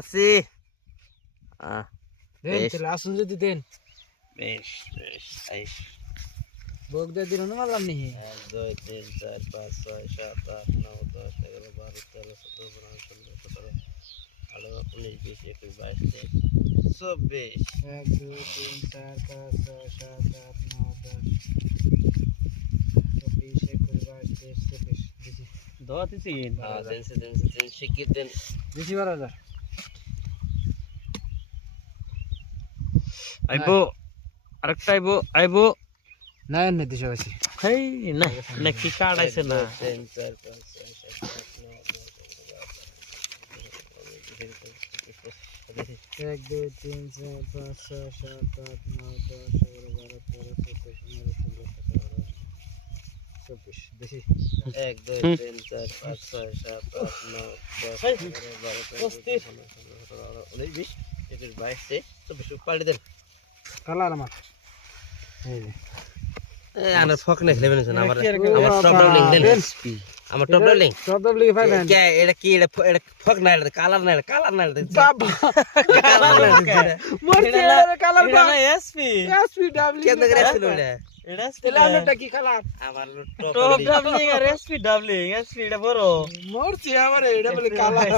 আসি দেন চলে আসুন যদি দেন বেশ বেশ আইস ভোগ দিয়ে দিন না মারলাম নি 1 2 3 4 5 6 7 8 9 10 11 12 13 14 15 16 17 18 19 20 21 22 23 24 1 2 3 4 5 6 7 8 9 10 20 21 22 23 দিছি দোয়া দিছি দেন শিখিয়ে দেন দিছি 12000 আইবো আরেকটা আইবো না এনে দিছি বেশি হেই না না কি কার্ড আছে না 3 4 5 6 7 8 1 2 3 4 5 6 7 8 9 10 11 12 13 14 15 16 17 18 24 দিছি 1 2 3 4 5 6 7 8 9 10 11 12 13 14 15 16 17 18 19 20 21 22 পাল্টে দেন কালার আমার এই যে আনার ফক নেই নেবেন না আমার টপ ডাবলিং দেন আমার টপ ডাবলিং সব দবলি পাইবেন কে এটা কি এটা ফক না এটা কালার না বাবা কালার না মরছে কালার এটা না এসপি এসপি ডাবলি কেন গেছিল এটা এটা তেলা আনেটা কি কালার আমার টপ ডাবলিং আর এসপি ডাবলিং এসপি এটা বড় মরছে আমার এটা বলে কালার